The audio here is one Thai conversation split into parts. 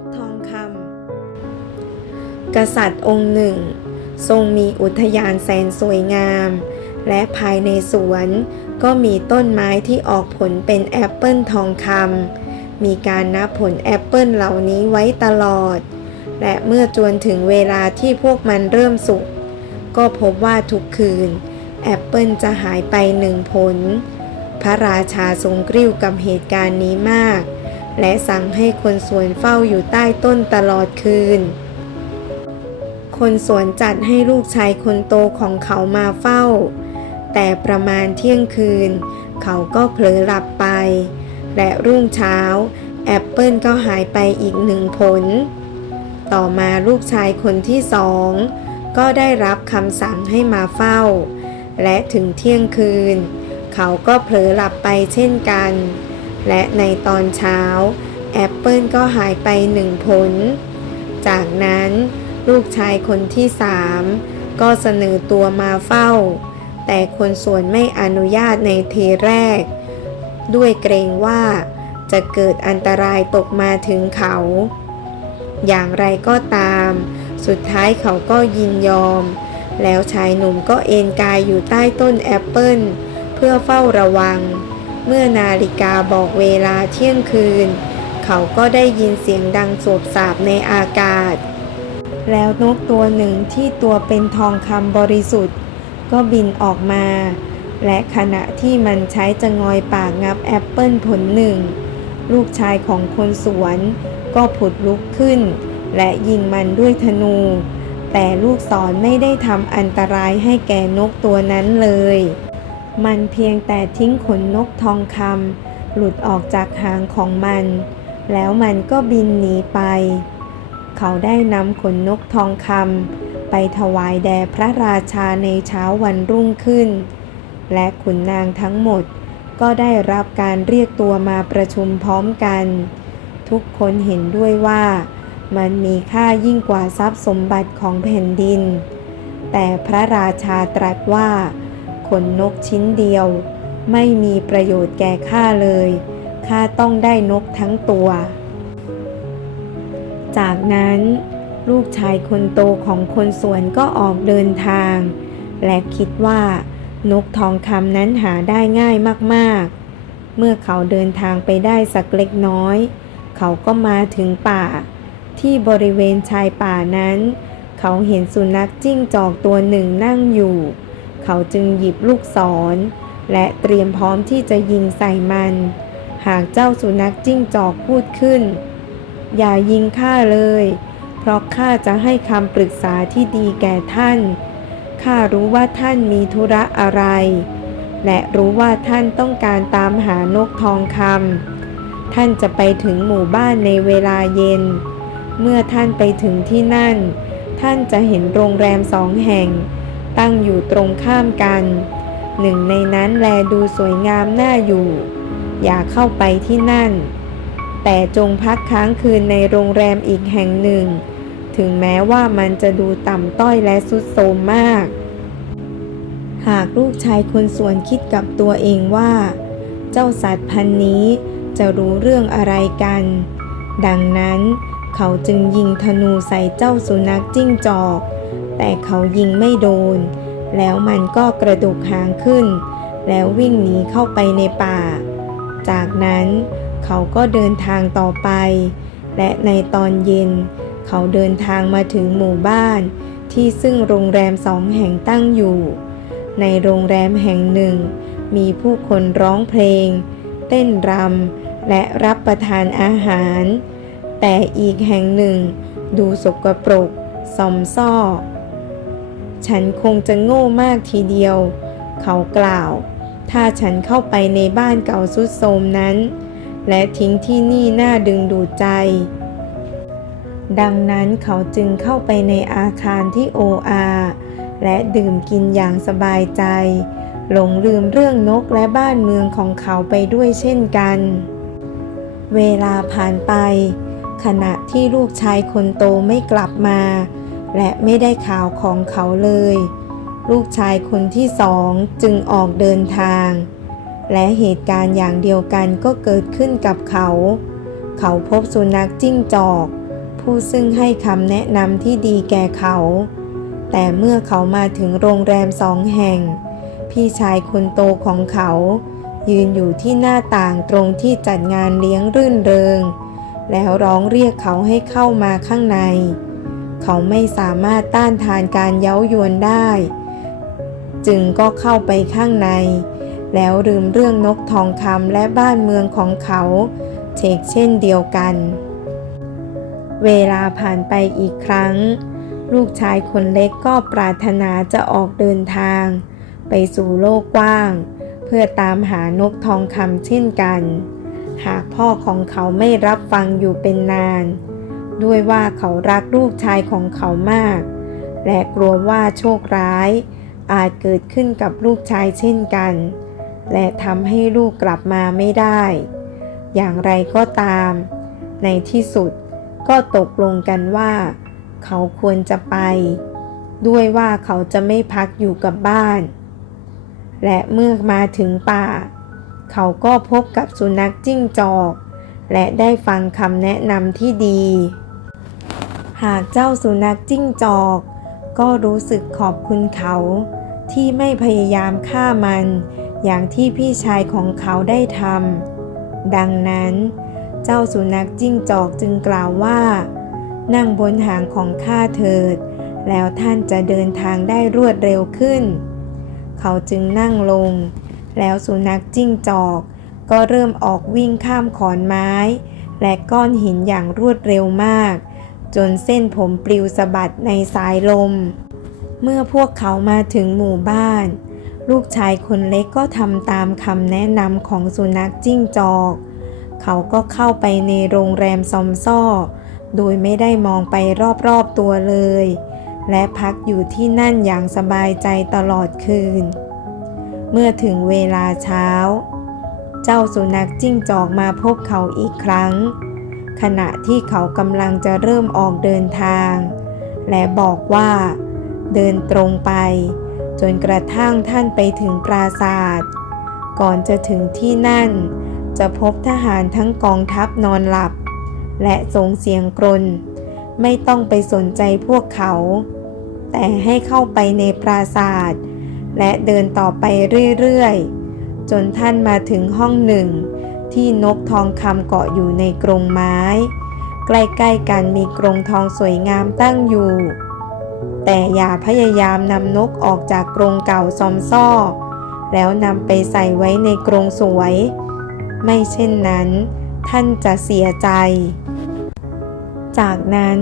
กทองคำกษัตริย์องค์หนึ่ง ทรงมีอุทยานแสนสวยงาม และภายในสวนก็มีต้นไม้ที่ออกผลเป็นแอปเปิลทองคำมีการนับผลแอปเปิลเหล่านี้ไว้ตลอด และเมื่อจวนถึงเวลาที่พวกมันเริ่มสุก ก็พบว่าทุกคืน แอปเปิลจะหายไปหนึ่งผล พระราชาทรงกริ้วกับเหตุการณ์นี้มาก และสั่งให้คนสวนเฝ้าอยู่ใต้ต้นตลอดคืน คนสวนจัดให้ลูกชายคนโตของเขามาเฝ้า แต่ประมาณเที่ยงคืน เขาก็เผลอหลับไป และรุ่งเช้า แอปเปิลก็หายไปอีกหนึ่งผล ต่อมาลูกชายคนที่สองก็ได้รับคำสั่งให้มาเฝ้า และถึงเที่ยงคืน เขาก็เผลอหลับไปเช่นกัน และในตอนเช้า แอปเปิลก็หายไปหนึ่งผล จากนั้นลูกชายคนที่สามก็เสนอตัวมาเฝ้า แต่คนสวนไม่อนุญาตในทีแรก ด้วยเกรงว่าจะเกิดอันตรายตกมาถึงเขา อย่างไรก็ตาม สุดท้ายเขาก็ยินยอม แล้วชายหนุ่มก็เอนกายอยู่ใต้ต้นแอปเปิลเพื่อเฝ้าระวัง เมื่อนาฬิกาบอกเวลาเที่ยงคืน เขาก็ได้ยินเสียงดังโสบสาบในอากาศ แล้วนกตัวหนึ่งที่ตัวเป็นทองคำบริสุทธิ์ ก็บินออกมา และขณะที่มันใช้จะงอยปากงับแอปเปิลผลหนึ่ง ลูกชายของคนสวน ก็ผุดลุกขึ้น และยิงมันด้วยธนู แต่ลูกศรไม่ได้ทำอันตรายให้แก่นกตัวนั้นเลย มันเพียงแต่ทิ้งขนนกทองคำหลุดออกจากหางของมัน แล้วมันก็บินหนีไป เขาได้นำขนนกทองคำไปถวายแด่พระราชาในเช้าวันรุ่งขึ้น และขุนนางทั้งหมดก็ได้รับการเรียกตัวมาประชุมพร้อมกัน ทุกคนเห็นด้วยว่ามันมีค่ายิ่งกว่าทรัพย์สมบัติของแผ่นดิน แต่พระราชาตรัสว่า ขนนกชิ้นเดียว ไม่มีประโยชน์แก่ข้าเลย ข้าต้องได้นกทั้งตัว จากนั้นลูกชายคนโตของคนสวนก็ออกเดินทาง และคิดว่านกทองคำนั้นหาได้ง่ายมากๆ เมื่อเขาเดินทางไปได้สักเล็กน้อย เขาก็มาถึงป่า ที่บริเวณชายป่านั้น เขาเห็นสุนัขจิ้งจอกตัวหนึ่งนั่งอยู่ เขาจึงหยิบลูกศร และเตรียมพร้อมที่จะยิงใส่มัน หากเจ้าสุนัขจิ้งจอกพูดขึ้น อย่ายิงข้าเลย เพราะข้าจะให้คำปรึกษาที่ดีแก่ท่าน ข้ารู้ว่าท่านมีธุระอะไร และรู้ว่าท่านต้องการตามหานกทองคำท่านจะไปถึงหมู่บ้านในเวลาเย็น เมื่อท่านไปถึงที่นั่น ท่านจะเห็นโรงแรมสองแห่ง ตั้งอยู่ตรงข้ามกัน หนึ่งในนั้นแลดูสวยงามน่าอยู่ อย่าเข้าไปที่นั่น แต่จงพักค้างคืนในโรงแรมอีกแห่งหนึ่ง ถึงแม้ว่ามันจะดูต่ำต้อยและสุดโทรมมาก หากลูกชายคนส่วนคิดกับตัวเองว่า เจ้าสัตว์พันนี้จะรู้เรื่องอะไรกัน ดังนั้นเขาจึงยิงธนูใส่เจ้าสุนัขจิ้งจอก แต่เขายิงไม่โดน แล้วมันก็กระดุกหางขึ้น แล้ววิ่งหนีเข้าไปในป่า จากนั้นเขาก็เดินทางต่อไป และในตอนเย็น เขาเดินทางมาถึงหมู่บ้าน ที่ซึ่งโรงแรมสองแห่งตั้งอยู่ ในโรงแรมแห่งหนึ่ง มีผู้คนร้องเพลง เต้นรำและรับประทานอาหาร แต่อีกแห่งหนึ่ง ดูสกปรกซอมซ่อ ฉันคงจะโง่มากทีเดียว เขากล่าว ถ้าฉันเข้าไปในบ้านเก่าสุดโทรมนั้น และทิ้งที่นี่น่าดึงดูดใจ ดังนั้นเขาจึงเข้าไปในอาคารที่โออาและดื่มกินอย่างสบายใจ หลงลืมเรื่องนกและบ้านเมืองของเขาไปด้วยเช่นกัน เวลาผ่านไป ขณะที่ลูกชายคนโตไม่กลับมา และไม่ได้ข่าวของเขาเลย ลูกชายคนที่สองจึงออกเดินทาง และเหตุการณ์อย่างเดียวกันก็เกิดขึ้นกับเขา เขาพบสุนัขจิ้งจอก ผู้ซึ่งให้คำแนะนำที่ดีแก่เขา แต่เมื่อเขามาถึงโรงแรมสองแห่ง พี่ชายคนโตของเขา ยืนอยู่ที่หน้าต่างตรงที่จัดงานเลี้ยงรื่นเริง แล้วร้องเรียกเขาให้เข้ามาข้างใน เขาไม่สามารถต้านทานการเย้ายวนได้ จึงก็เข้าไปข้างใน แล้วลืมเรื่องนกทองคำและบ้านเมืองของเขาเชกเช่นเดียวกัน เวลาผ่านไปอีกครั้ง ลูกชายคนเล็กก็ปรารถนาจะออกเดินทาง ไปสู่โลกกว้าง เพื่อตามหานกทองคำเช่นกัน หากพ่อของเขาไม่รับฟังอยู่เป็นนาน ด้วยว่าเขารักลูกชายของเขามาก และกลัวว่าโชคร้าย อาจเกิดขึ้นกับลูกชายเช่นกัน และทำให้ลูกกลับมาไม่ได้ อย่างไรก็ตาม ในที่สุดก็ตกลงกันว่า เขาควรจะไป ด้วยว่าเขาจะไม่พักอยู่กับบ้าน และเมื่อมาถึงป่า เขาก็พบกับสุนัขจิ้งจอกและได้ฟังคำแนะนำที่ดี หากเจ้าสุนัขจิ้งจอก ก็รู้สึกขอบคุณเขา ที่ไม่พยายามฆ่ามัน อย่างที่พี่ชายของเขาได้ทำดังนั้น เจ้าสุนัขจิ้งจอกจึงกล่าวว่า นั่งบนหางของข้าเถิด แล้วท่านจะเดินทางได้รวดเร็วขึ้น เขาจึงนั่งลง แล้วสุนัขจิ้งจอก ก็เริ่มออกวิ่งข้ามขอนไม้ และก้อนหินอย่างรวดเร็วมาก จนเส้นผมปลิวสะบัดในสายลม เมื่อพวกเขามาถึงหมู่บ้าน ลูกชายคนเล็กก็ทำตามคำแนะนำของสุนัขจิ้งจอก เขาก็เข้าไปในโรงแรมซอมซ่อ โดยไม่ได้มองไปรอบๆตัวเลย และพักอยู่ที่นั่นอย่างสบายใจตลอดคืน เมื่อถึงเวลาเช้า เจ้าสุนัขจิ้งจอกมาพบเขาอีกครั้ง ขณะที่เขากำลังจะเริ่มออกเดินทาง และบอกว่า เดินตรงไป จนกระทั่งท่านไปถึงปราศาสตร์ก่อนจะถึงที่นั่น จะพบทหารทั้งกองทัพนอนหลับ และส่งเสียงกรน ไม่ต้องไปสนใจพวกเขา แต่ให้เข้าไปในปราศาสตร์และเดินต่อไปเรื่อยๆ จนท่านมาถึงห้องหนึ่ง ที่นกทองคำเกาะอยู่ในกรงไม้ ใกล้ๆกันมีกรงทองสวยงามตั้งอยู่ แต่อย่าพยายามนำนกออกจากกรงเก่าซอมซ่อ แล้วนำไปใส่ไว้ในกรงสวย ไม่เช่นนั้น ท่านจะเสียใจ จากนั้น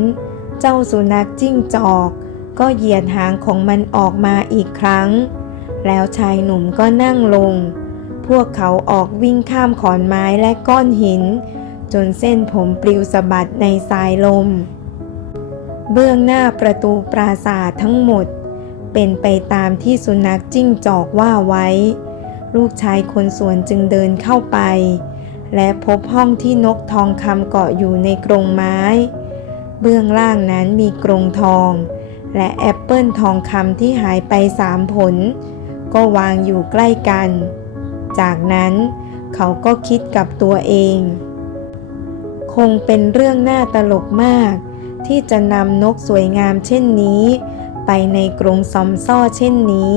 เจ้าสุนัขจิ้งจอก ก็เหยียดหางของมันออกมาอีกครั้ง แล้วชายหนุ่มก็นั่งลง พวกเขาออกวิ่งข้ามขอนไม้และก้อนหิน จนเส้นผมปลิวสะบัดในสายลม เบื้องหน้าประตูปราสาททั้งหมด เป็นไปตามที่สุนัขจิ้งจอกว่าไว้ ลูกชายคนสวนจึงเดินเข้าไป และพบห้องที่นกทองคำเกาะอยู่ในกรงไม้ เบื้องล่างนั้นมีกรงทอง และแอปเปิลทองคำที่หายไปสามผล ก็วางอยู่ใกล้กัน จากนั้น เขาก็คิดกับตัวเอง คงเป็นเรื่องน่าตลกมาก ที่จะนำนกสวยงามเช่นนี้ ไปในกรงซอมซ่อเช่นนี้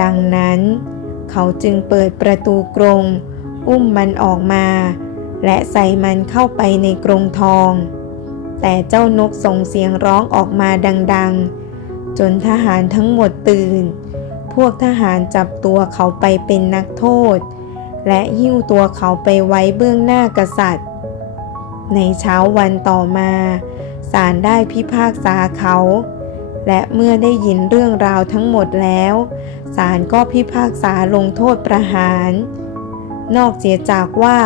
ดังนั้น เขาจึงเปิดประตูกรงอุ้มมันออกมา และใส่มันเข้าไปในกรงทอง แต่เจ้านกส่งเสียงร้องออกมาดัง ๆ จนทหารทั้งหมดตื่น พวกทหารจับตัวเขาไปเป็นนักโทษ และหิ้วตัวเขาไปไว้เบื้องหน้ากษัตริย์ ในเช้าวันต่อมาศาลได้พิพากษาเขา และเมื่อได้ยินเรื่องราวทั้งหมดแล้วศาลก็พิพากษาลงโทษประหาร นอกเสียจากว่า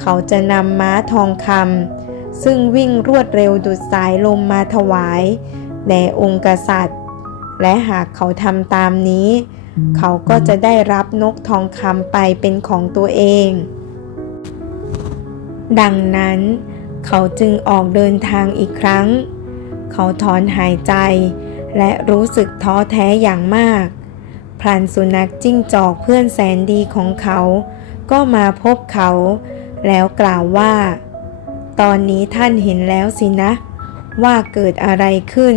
เขาจะนำม้าทองคำซึ่งวิ่งรวดเร็วดุดสายลมมาถวายแด่องค์กษัตริย์ และหากเขาทำตามนี้ เขาก็จะได้รับนกทองคำไปเป็นของตัวเอง ดังนั้น เขาจึงออกเดินทางอีกครั้ง เขาถอนหายใจ และรู้สึกท้อแท้อย่างมาก พลันสุนัขจิ้งจอกเพื่อนแสนดีของเขา ก็มาพบเขา แล้วกล่าวว่า ตอนนี้ท่านเห็นแล้วสินะเว่าเกิดอะไรขึ้น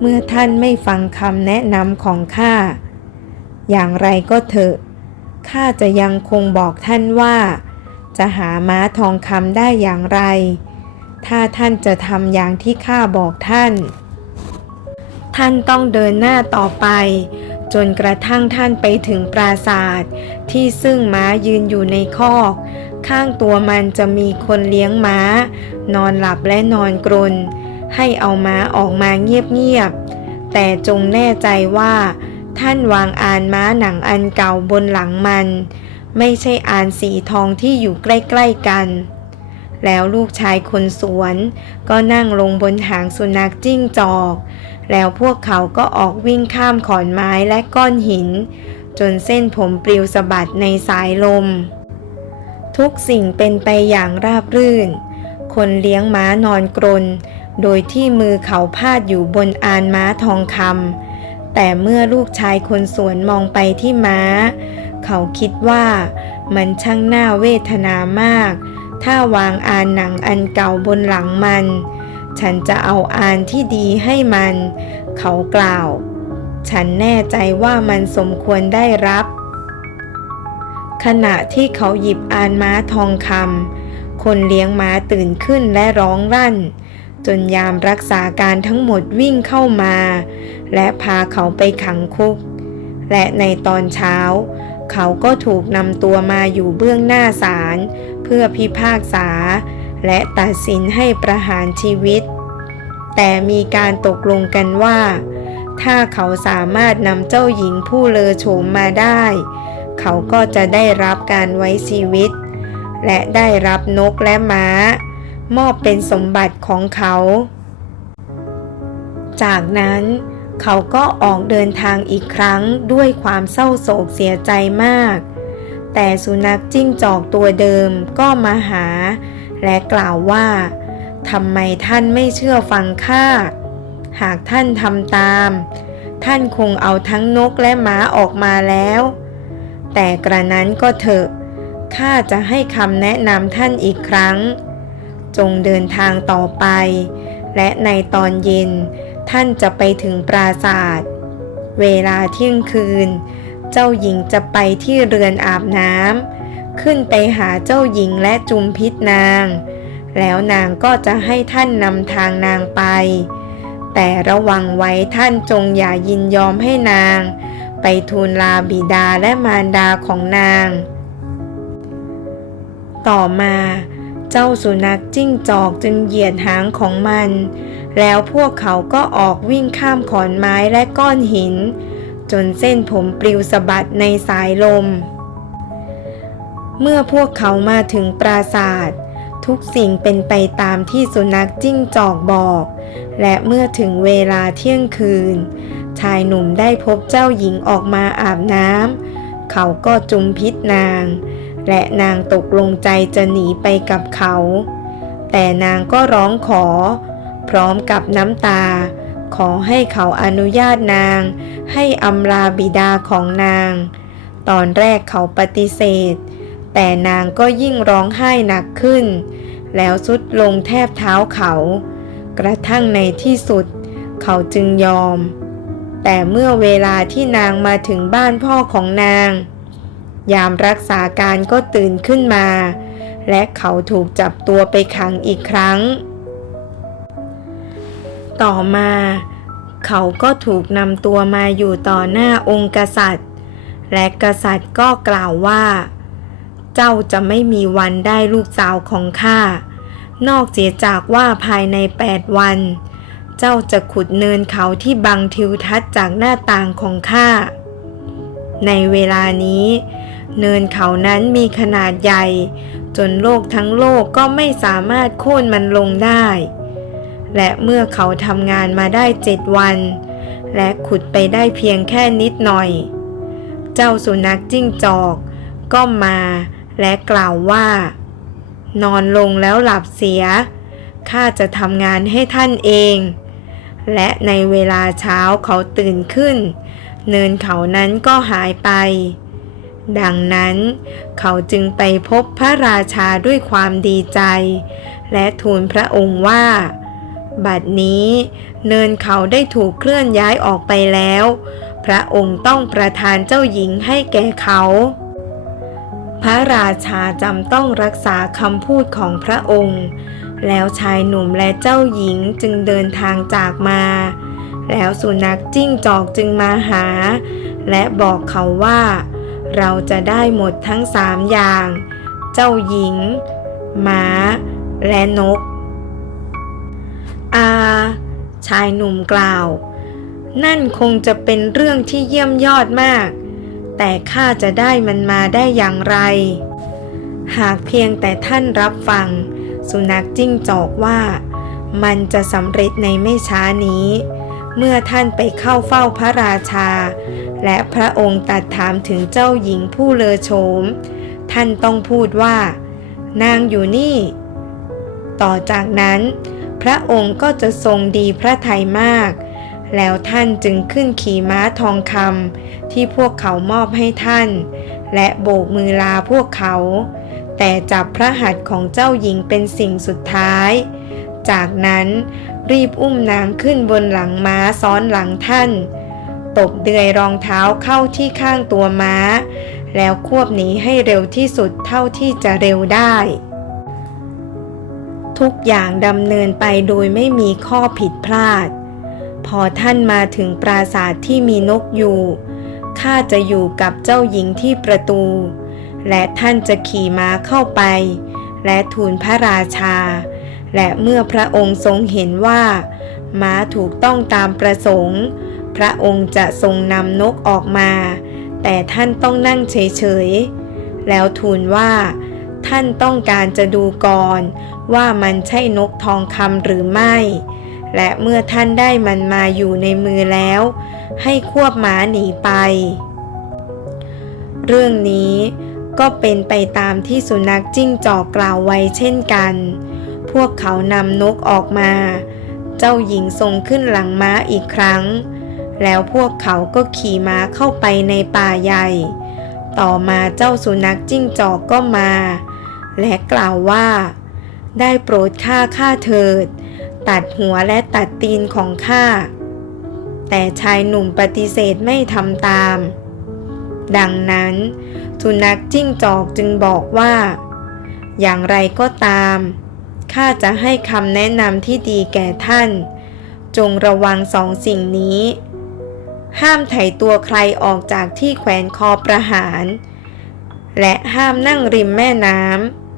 เมื่อท่านไม่ฟังคำแนะนำของข้า อย่างไรก็เถอะ ข้าจะยังคงบอกท่านว่า จะหาม้าทองคำได้อย่างไร ถ้าท่านจะทำอย่างที่ข้าบอกท่าน ท่านต้องเดินหน้าต่อไป จนกระทั่งท่านไปถึงปราศาสตร์ที่ซึ่งม้ายืนอยู่ในคอก ข้างตัวมันจะมีคนเลี้ยงม้า นอนหลับและนอนกรน ให้เอาม้าออกมาเงียบๆ แต่จงแน่ใจว่า ท่านวางอานม้าหนังอันเก่าบนหลังมัน ไม่ใช่อานสีทองที่อยู่ใกล้ๆกัน แล้วลูกชายคนสวน ก็นั่งลงบนหางสุนัขจิ้งจอก แล้วพวกเขาก็ออกวิ่งข้ามขอนไม้และก้อนหิน จนเส้นผมปลิวสะบัดในสายลม ทุกสิ่งเป็นไปอย่างราบรื่น คนเลี้ยงม้านอนกรน โดยที่มือเขาพาดอยู่บนอานม้าทองคำแต่เมื่อลูกชายคนสวนมองไปที่ม้า เขาคิดว่ามันช่างน่าเวทนามาก ถ้าวางอานหนังอันเก่าบนหลังมัน ฉันจะเอาอานที่ดีให้มัน เขากล่าว ฉันแน่ใจว่ามันสมควรได้รับ ขณะที่เขาหยิบอานม้าทองคำคนเลี้ยงม้าตื่นขึ้นและร้องรั่น จนยามรักษาการทั้งหมดวิ่งเข้ามา และพาเขาไปขังคุก และในตอนเช้า เขาก็ถูกนำตัวมาอยู่เบื้องหน้าศาลเพื่อพิพากษา และตัดสินให้ประหารชีวิต แต่มีการตกลงกันว่า ถ้าเขาสามารถนำเจ้าหญิงผู้เลอโฉมมาได้ เขาก็จะได้รับการไว้ชีวิต และได้รับนกและม้า มอบเป็นสมบัติของเขา จากนั้นเขาก็ออกเดินทางอีกครั้งด้วยความเศร้าโศกเสียใจมาก แต่สุนัขจิ้งจอกตัวเดิมก็มาหา และกล่าวว่าทำไมท่านไม่เชื่อฟังข้า หากท่านทำตาม ท่านคงเอาทั้งนกและม้าออกมาแล้ว แต่กระนั้นก็เถอะข้าจะให้คำแนะนำท่านอีกครั้ง จงเดินทางต่อไป และในตอนเย็นท่านจะไปถึงปราศาสตร์เวลาเที่ยงคืน เจ้าหญิงจะไปที่เรือนอาบน้ำขึ้นไปหาเจ้าหญิงและจุมพิษนาง แล้วนางก็จะให้ท่านนำทางนางไป แต่ระวังไว้ท่านจงอย่ายินยอมให้นาง ไปทูลลาบิดาและมารดาของนาง ต่อมา เจ้าสุนัขจิ้งจอกจึงเหยียดหางของมัน แล้วพวกเขาก็ออกวิ่งข้ามขอนไม้และก้อนหิน จนเส้นผมปลิวสะบัดในสายลม เมื่อพวกเขามาถึงปราศาสตร์ทุกสิ่งเป็นไปตามที่สุนัขจิ้งจอกบอก และเมื่อถึงเวลาเที่ยงคืน ชายหนุ่มได้พบเจ้าหญิงออกมาอาบน้ำ เขาก็จุมพิษนาง และนางตกลงใจจะหนีไปกับเขา แต่นางก็ร้องขอ พร้อมกับน้ำตา ขอให้เขาอนุญาตนาง ให้อำลาบิดาของนาง ตอนแรกเขาปฏิเสธ แต่นางก็ยิ่งร้องไห้หนักขึ้น แล้วสุดลงแทบเท้าเขา กระทั่งในที่สุด เขาจึงยอม แต่เมื่อเวลาที่นางมาถึงบ้านพ่อของนาง ยามรักษาการก็ตื่นขึ้นมา และเขาถูกจับตัวไปขังอีกครั้ง ต่อมา เขาก็ถูกนำตัวมาอยู่ต่อหน้าองค์กษัตริย์ และกษัตริย์ก็กล่าวว่า เจ้าจะไม่มีวันได้ลูกสาวของข้า นอกเสียจากว่าภายในแปดวัน เจ้าจะขุดเนินเขาที่บังทิวทัศน์จากหน้าต่างของข้าในเวลานี้ เนินเขานั้นมีขนาดใหญ่ จนโลกทั้งโลกก็ไม่สามารถโค่นมันลงได้ และเมื่อเขาทำงานมาได้เจ็ดวัน และขุดไปได้เพียงแค่นิดหน่อย เจ้าสุนัขจิ้งจอก ก็มาและกล่าวว่า นอนลงแล้วหลับเสีย ข้าจะทำงานให้ท่านเอง และในเวลาเช้าเขาตื่นขึ้น เนินเขานั้นก็หายไป ดังนั้นเขาจึงไปพบพระราชาด้วยความดีใจ และทูลพระองค์ว่า บัดนี้เนินเขาได้ถูกเคลื่อนย้ายออกไปแล้ว พระองค์ต้องประทานเจ้าหญิงให้แก่เขา พระราชาจำต้องรักษาคำพูดของพระองค์ แล้วชายหนุ่มและเจ้าหญิงจึงเดินทางจากมา แล้วสุนัขจิ้งจอกจึงมาหา และบอกเขาว่า เราจะได้หมดทั้งสามอย่าง เจ้าหญิง ม้า และนก อา ชายหนุ่มกล่าว นั่นคงจะเป็นเรื่องที่เยี่ยมยอดมาก แต่ข้าจะได้มันมาได้อย่างไร หากเพียงแต่ท่านรับฟัง สุนัขจิ้งจอกว่า มันจะสำเร็จในไม่ช้านี้ เมื่อท่านไปเข้าเฝ้าพระราชา และพระองค์ตรัสถามถึงเจ้าหญิงผู้เลอโฉม ท่านต้องพูดว่า นางอยู่นี่ ต่อจากนั้น พระองค์ก็จะทรงดีพระทัยมาก แล้วท่านจึงขึ้นขี่ม้าทองคำที่พวกเขามอบให้ท่าน และโบกมือลาพวกเขา แต่จับพระหัตถ์ของเจ้าหญิงเป็นสิ่งสุดท้าย จากนั้นรีบอุ้มนางขึ้นบนหลังม้าซ้อนหลังท่าน ตบเดือยรองเท้าเข้าที่ข้างตัวม้า แล้วควบหนีให้เร็วที่สุดเท่าที่จะเร็วได้ ทุกอย่างดำเนินไปโดยไม่มีข้อผิดพลาด พอท่านมาถึงปราสาทที่มีนกอยู่ข้าจะอยู่กับเจ้าหญิงที่ประตู และท่านจะขี่ม้าเข้าไป และทูลพระราชา และเมื่อพระองค์ทรงเห็นว่า ม้าถูกต้องตามประสงค์ พระองค์จะทรงนำนกออกมา แต่ท่านต้องนั่งเฉยๆ แล้วทูลว่า ท่านต้องการจะดูก่อน ว่ามันใช่นกทองคำหรือไม่ และเมื่อท่านได้มันมาอยู่ในมือแล้ว ให้ควบม้าหนีไป เรื่องนี้ก็เป็นไปตามที่สุนัขจิ้งจอกกล่าวไว้เช่นกัน พวกเขานำนกออกมา เจ้าหญิงทรงขึ้นหลังม้าอีกครั้ง แล้วพวกเขาก็ขี่ม้าเข้าไปในป่าใหญ่ ต่อมาเจ้าสุนัขจิ้งจอกก็มา และกล่าวว่า ได้โปรดข้าข้าเถิด ตัดหัวและตัดตีนของข้า แต่ชายหนุ่มปฏิเสธไม่ทำตาม ดังนั้น สุนัขจิ้งจอกจึงบอกว่า อย่างไรก็ตามข้าจะให้คำแนะนำที่ดีแก่ท่าน จงระวังสองสิ่งนี้ ห้ามไถ่ตัวใครออกจากที่แขวนคอประหาร และห้ามนั่งริมแม่น้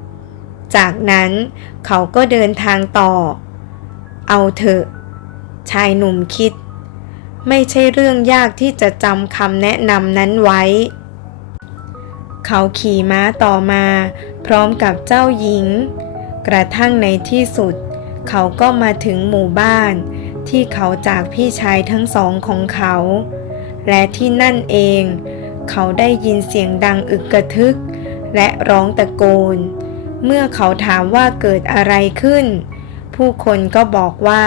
ำ จากนั้นเขาก็เดินทางต่อ เอาเถอะ ชายหนุ่มคิด ไม่ใช่เรื่องยากที่จะจำคำแนะนำนั้นไว้ เขาขี่ม้าต่อมา พร้อมกับเจ้าหญิง กระทั่งในที่สุด เขาก็มาถึงหมู่บ้าน ที่เขาจากพี่ชายทั้งสองของเขา และที่นั่นเอง เขาได้ยินเสียงดังอึกกระทึก และร้องตะโกน เมื่อเขาถามว่าเกิดอะไรขึ้น ผู้คนก็บอกว่า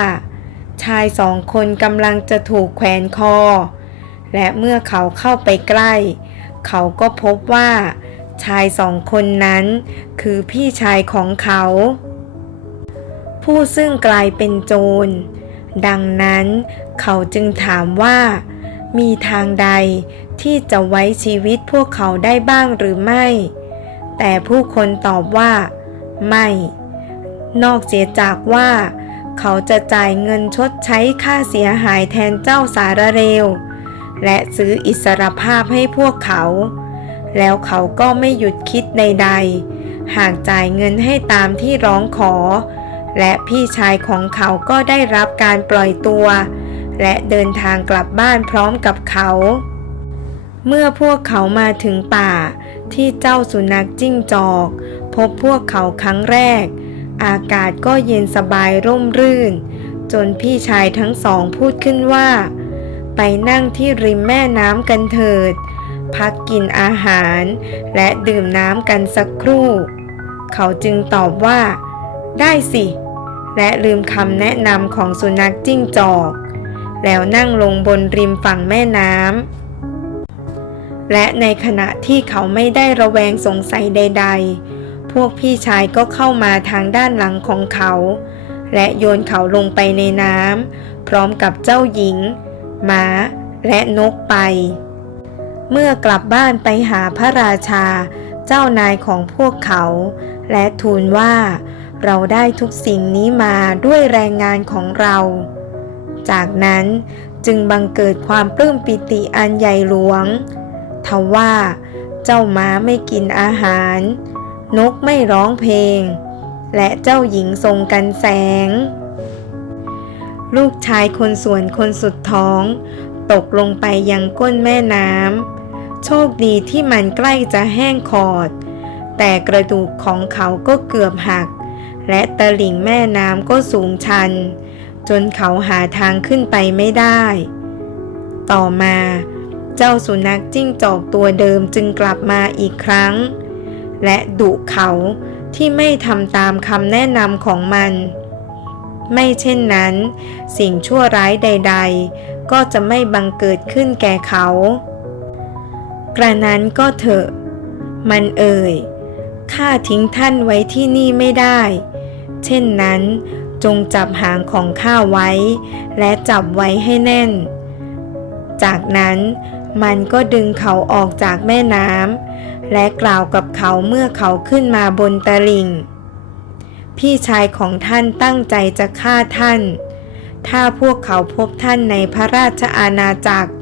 ชายสองคนกำลังจะถูกแขวนคอ และเมื่อเขาเข้าไปใกล้ เขาก็พบว่า ชายสองคนนั้น คือพี่ชายของเขา ผู้ซึ่งกลายเป็นโจร ดังนั้นเขาจึงถามว่า มีทางใดที่จะไว้ชีวิตพวกเขาได้บ้างหรือไม่ แต่ผู้คนตอบว่า ไม่ นอกเสียจากว่า เขาจะจ่ายเงินชดใช้ค่าเสียหายแทนเจ้าสารเร็ว และซื้ออิสรภาพให้พวกเขา แล้วเขาก็ไม่หยุดคิดใด ๆ หากจ่ายเงินให้ตามที่ร้องขอ และพี่ชายของเขาก็ได้รับการปล่อยตัว และเดินทางกลับบ้านพร้อมกับเขา เมื่อพวกเขามาถึงป่า ที่เจ้าสุนัขจิ้งจอก พบพวกเขาครั้งแรก อากาศก็เย็นสบายร่มรื่น จนพี่ชายทั้งสองพูดขึ้นว่า ไปนั่งที่ริมแม่น้ำกันเถิด พักกินอาหาร และดื่มน้ำกันสักครู่ เขาจึงตอบว่า ได้สิ และลืมคำแนะนำของสุนัขจิ้งจอก แล้วนั่งลงบนริมฝั่งแม่น้ำและในขณะที่เขาไม่ได้ระแวงสงสัยใด ๆ พวกพี่ชายก็เข้ามาทางด้านหลังของเขา และโยนเขาลงไปในน้ำพร้อมกับเจ้าหญิงม้า และนกไป เมื่อกลับบ้านไปหาพระราชา เจ้านายของพวกเขา และทูลว่า เราได้ทุกสิ่งนี้มาด้วยแรงงานของเรา จากนั้นจึงบังเกิดความปลื้มปิติอันใหญ่หลวง ทว่า เจ้าม้าไม่กินอาหาร นกไม่ร้องเพลง และเจ้าหญิงทรงกันแสง ลูกชายคนส่วนคนสุดท้อง ตกลงไปยังก้นแม่น้ำ โชคดีที่มันใกล้จะแห้งขอด แต่กระดูกของเขาก็เกือบหัก และตลิ่งแม่น้ำก็สูงชัน จนเขาหาทางขึ้นไปไม่ได้ ต่อมา เจ้าสุนัขจิ้งจอกตัวเดิมจึงกลับมาอีกครั้ง และดุเขาที่ไม่ทำตามคำแนะนำของมัน ไม่เช่นนั้น สิ่งชั่วร้ายใด ๆ ก็จะไม่บังเกิดขึ้นแก่เขา กระนั้นก็เถอะ มันเอ่ยข้าทิ้งท่านไว้ที่นี่ไม่ได้ เช่นนั้น จงจับหางของข้าไว้ และจับไว้ให้แน่น จากนั้นมันก็ดึงเขาออกจากแม่น้ำและกล่าวกับเขาเมื่อเขาขึ้นมาบนตลิ่ง พี่ชายของท่านตั้งใจจะฆ่าท่าน ถ้าพวกเขาพบท่านในพระราชอาณาจักร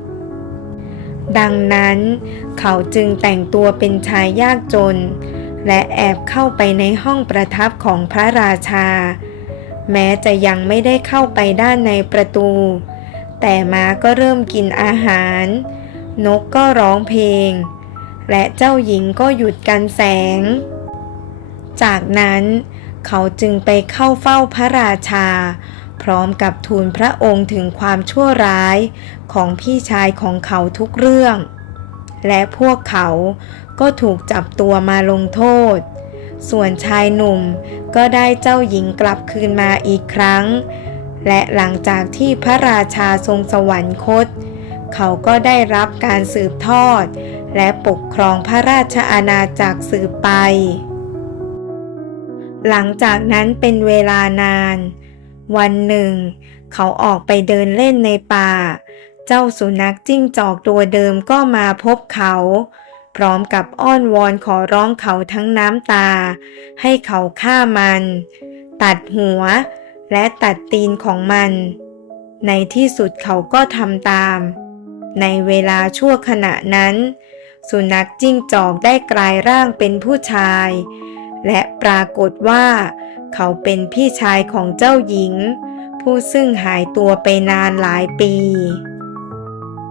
ดังนั้น เขาจึงแต่งตัวเป็นชายยากจน และแอบเข้าไปในห้องประทับของพระราชา แม้จะยังไม่ได้เข้าไปด้านในประตู แต่ม้าก็เริ่มกินอาหาร นกก็ร้องเพลง และเจ้าหญิงก็หยุดกันแสง จากนั้นเขาจึงไปเข้าเฝ้าพระราชา พร้อมกับทูลพระองค์ถึงความชั่วร้ายของพี่ชายของเขาทุกเรื่อง และพวกเขา ก็ถูกจับตัวมาลงโทษ ส่วนชายหนุ่มก็ได้เจ้าหญิงกลับคืนมาอีกครั้ง และหลังจากที่พระราชาทรงสวรรคต เขาก็ได้รับการสืบทอด และปกครองพระราชอาณาจักรสืบไป หลังจากนั้นเป็นเวลานาน วันหนึ่ง เขาออกไปเดินเล่นในป่า เจ้าสุนัขจิ้งจอกตัวเดิมก็มาพบเขา พร้อมกับอ้อนวอนขอร้องเขาทั้งน้ำตา ให้เขาฆ่ามัน ตัดหัว และตัดตีนของมัน ในที่สุดเขาก็ทำตาม ในเวลาชั่วขณะนั้น สุนัขจิ้งจอกได้กลายร่างเป็นผู้ชาย และปรากฏว่า เขาเป็นพี่ชายของเจ้าหญิง ผู้ซึ่งหายตัวไปนานหลายปี